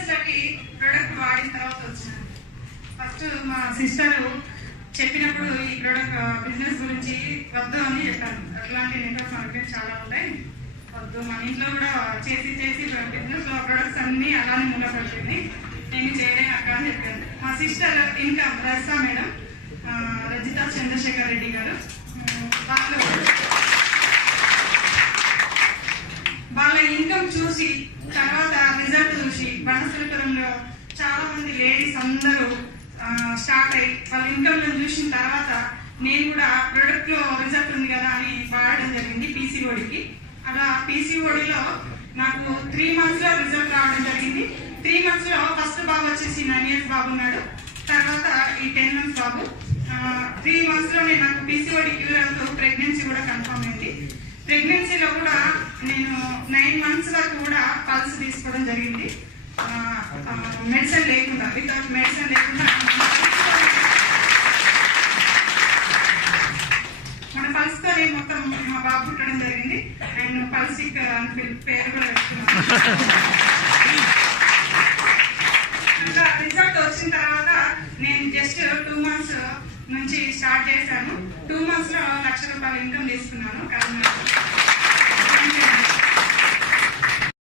Years product వాడిన తర్వాత వచ్చినాను ఫస్ట్ మా సిస్టర్ చెప్పినప్పుడు ఈ ప్రోడక్ట్ బిజినెస్ గురించి వద్దు అని చెప్పాను అట్లాంటి నెట్వర్క్ మార్కెట్ చాలా ఉంటాయి. వద్దు మన ఇంట్లో కూడా చేసి చేసి బిజినెస్లో ప్రొడక్ట్స్ అన్నీ అలానే మూలపడుతుంది నేను చేయలేను అక్క అని చెప్పాను మా సిస్టర్ ఇంకా రసా మేడం రజిత చంద్రశేఖర్ రెడ్డి గారు వాళ్ళు వాళ్ళ ఇన్కమ్ చూసి తర్వాత రిజల్ట్ చూసి మంది లేడీస్ అందరూ స్టార్ట్ అయ్యి వాళ్ళ ఇన్కమ్ చూసిన తర్వాత నేను కూడా ప్రొడక్ట్లో రిజల్ట్ ఉంది కదా అని వాడడం జరిగింది పీసీఓడికి అలా పీసీఓడిలో నాకు త్రీ మంత్స్లో రిజల్ట్ రావడం జరిగింది. త్రీ మంత్స్లో ఫస్ట్ బాబు వచ్చేసి నైన్ ఇయర్స్ బాబు ఉన్నాడు. తర్వాత ఈ టెన్ మంత్స్ బాబు త్రీ మంత్స్లోనే నాకు పీసీఓడి క్యూర్ అవుతూ ప్రెగ్నెన్సీ కూడా కన్ఫర్మ్ అయింది. ప్రెగ్నెన్సీలో కూడా నేను నైన్ మంత్స్ వరకు కూడా పల్స్ తీసుకోవడం జరిగింది. మెడిసిన్ లేకుండా వితౌట్ మెడిసిన్ లేకుండా మన పల్స్ తోనే మొత్తం మా బాబు పుట్టడం జరిగింది. అండ్ పల్సిక్ అని పేరు కూడా ఇంకా రిజల్ట్ వచ్చిన తర్వాత నేను జస్ట్ టూ మంత్స్ నుంచి స్టార్ట్ చేశాను. టూ మంత్స్లో లక్ష రూపాయలు ఇన్కమ్ తీసుకున్నాను. కరోనా